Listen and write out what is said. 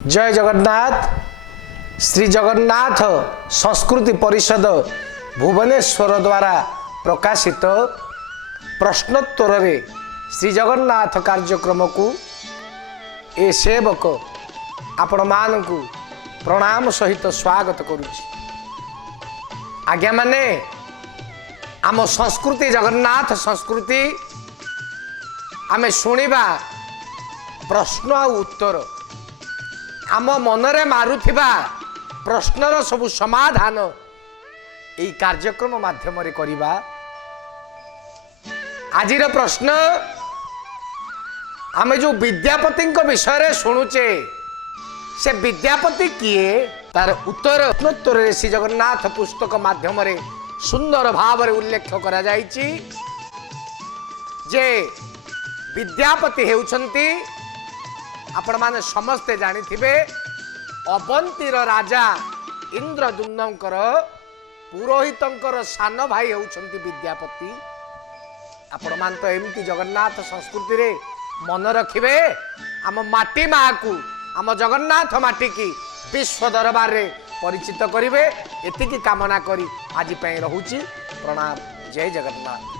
जय जगन्नाथ। श्री जगन्नाथ संस्कृति परिषद भुवनेश्वर द्वारा प्रकाशित प्रश्नोत्तर रे श्री जगन्नाथ कार्यक्रम को ए सेवक आपण मान को प्रणाम सहित स्वागत करुछि। आज्ञा माने आम संस्कृति जगन्नाथ संस्कृति आमे शुणिबा प्रश्न आ उत्तर आम मनरे मारुथिबा प्रश्नर सबु समाधान एई कार्यक्रम माध्यम रे करिबा। आजिर प्रश्न आमे जो विद्यापति विषय रे शुणुचे से विद्यापति किए तार उत्तर प्रश्नोत्तर श्री जगन्नाथ पुस्तक माध्यम रे सुंदर भाव रे उल्लेख करा जायछि जे विद्यापति हेउछंती आपण माने समस्ते जानिथिबे अवंतीर राजा इंद्रद्युम्नकर पुरोहितंकर सान भाई हेउछंती विद्यापति। आपण मान तो एमती जगन्नाथ संस्कृति रे मन रखिबे आम माटी माँ को आम जगन्नाथ माटी की विश्व दरबार रे परिचित करिवे एतिकी कामना करी आज पई रहूची। प्रणाम। जय जगन्नाथ।